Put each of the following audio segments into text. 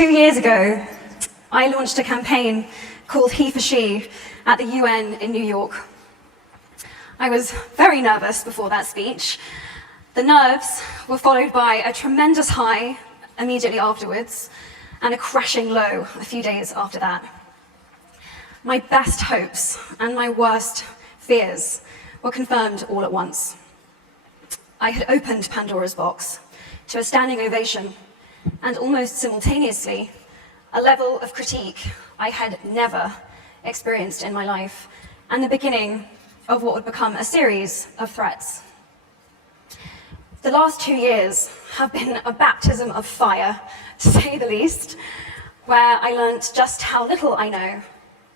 2 years ago, I launched a campaign called He for She at the UN in New York. I was very nervous before that speech. The nerves were followed by a tremendous high immediately afterwards and a crashing low a few days after that. My best hopes and my worst fears were confirmed all at once. I had opened Pandora's box to a standing ovation and almost simultaneously a level of critique I had never experienced in my life and the beginning of what would become a series of threats. The last 2 years have been a baptism of fire, to say the least, where I learnt just how little I know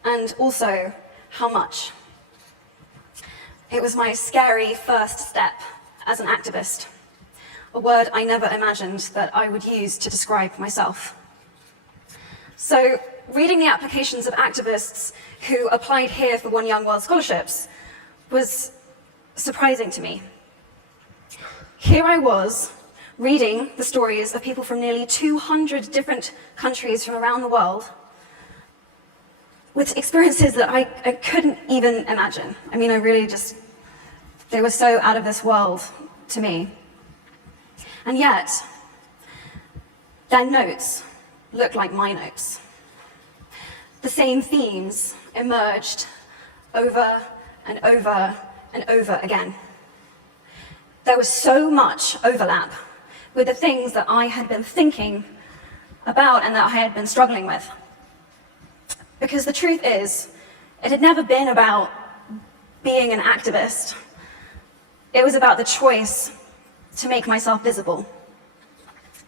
and also how much. It was my scary first step as an activist, a word I never imagined that I would use to describe myself. So, reading the applications of activists who applied here for One Young World scholarships was surprising to me. Here I was, reading the stories of people from nearly 200 different countries from around the world with experiences that I couldn't even imagine. I mean, they were so out of this world to me. And yet, their notes looked like my notes. The same themes emerged over and over and over again. There was so much overlap with the things that I had been thinking about and that I had been struggling with. Because the truth is, it had never been about being an activist. It was about the choice to make myself visible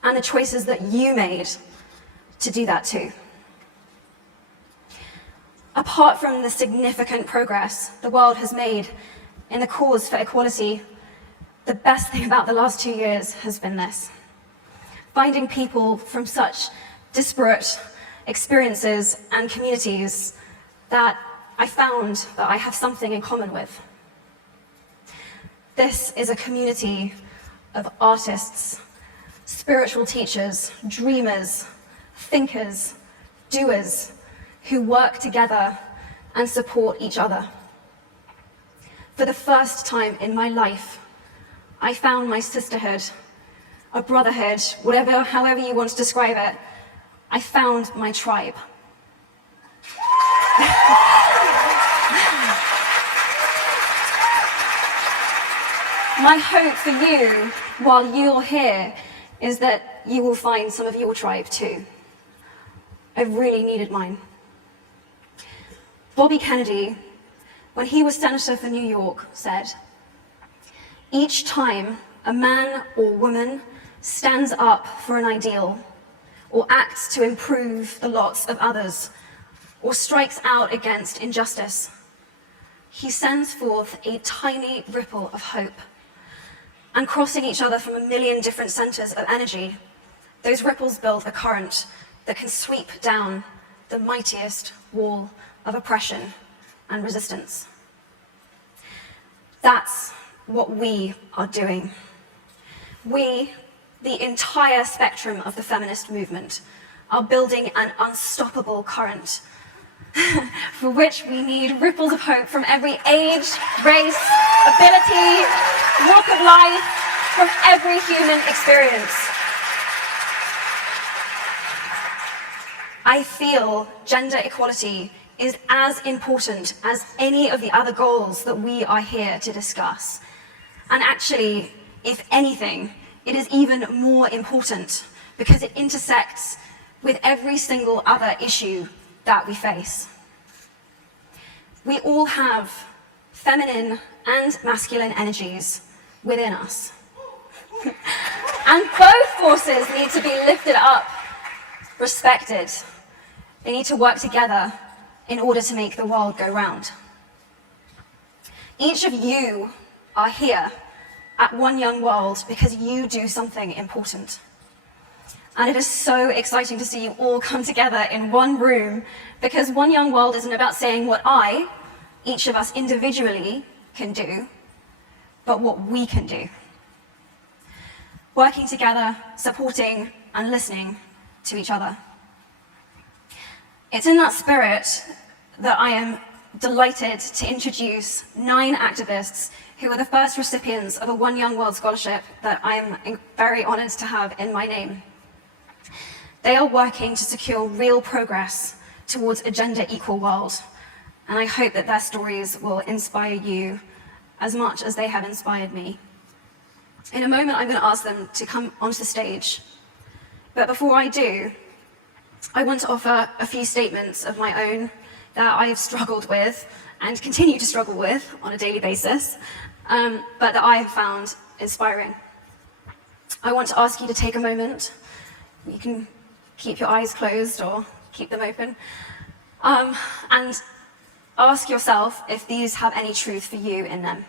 and the choices that you made to do that too. Apart from the significant progress the world has made in the cause for equality, the best thing about the last 2 years has been this: finding people from such disparate experiences and communities that I found that I have something in common with. This is a community of artists, spiritual teachers, dreamers, thinkers, doers, who work together and support each other. For the first time in my life, I found my sisterhood, a brotherhood, however you want to describe it. I found my tribe. My hope for you, while you're here, is that you will find some of your tribe too. I really needed mine. Bobby Kennedy, when he was Senator for New York, said, "Each time a man or woman stands up for an ideal, or acts to improve the lots of others, or strikes out against injustice, he sends forth a tiny ripple of hope. And crossing each other from a million different centers of energy, those ripples build a current that can sweep down the mightiest wall of oppression and resistance." That's what we are doing. We, the entire spectrum of the feminist movement, are building an unstoppable current for which we need ripples of hope from every age, race, ability, walk of life, from every human experience. I feel gender equality is as important as any of the other goals that we are here to discuss. And actually, if anything, it is even more important because it intersects with every single other issue that we face. We all have feminine and masculine energies within us. And both forces need to be lifted up, respected. They need to work together in order to make the world go round. Each of you are here at One Young World because you do something important. And it is so exciting to see you all come together in one room, because One Young World isn't about saying what each of us individually can do, but what we can do. Working together, supporting and listening to each other. It's in that spirit that I am delighted to introduce 9 activists who are the first recipients of a One Young World Scholarship that I am very honoured to have in my name. They are working to secure real progress towards a gender-equal world, and I hope that their stories will inspire you as much as they have inspired me. In a moment, I'm going to ask them to come onto the stage, but before I do, I want to offer a few statements of my own that I have struggled with and continue to struggle with on a daily basis, but that I have found inspiring. I want to ask you to take a moment. You can keep your eyes closed or keep them open, and ask yourself if these have any truth for you in them.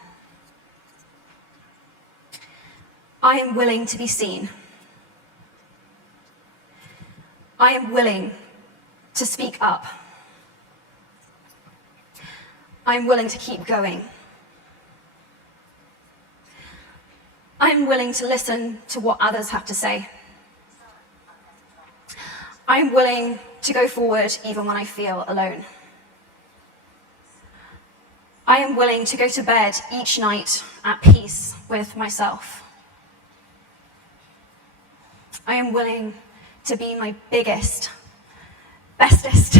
I am willing to be seen. I am willing to speak up. I am willing to keep going. I am willing to listen to what others have to say. I am willing to go forward even when I feel alone. I am willing to go to bed each night at peace with myself. I am willing to be my biggest, bestest,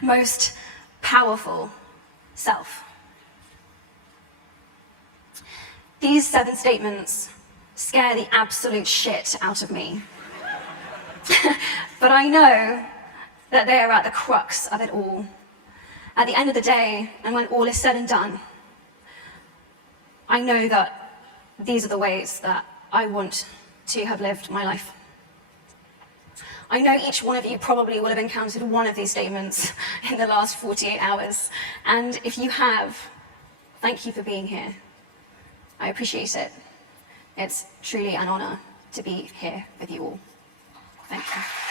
most powerful self. These 7 statements scare the absolute shit out of me. But I know that they are at the crux of it all. At the end of the day, and when all is said and done, I know that these are the ways that I want to have lived my life. I know each one of you probably will have encountered one of these statements in the last 48 hours, and if you have, thank you for being here. I appreciate it. It's truly an honor to be here with you all. Thank you.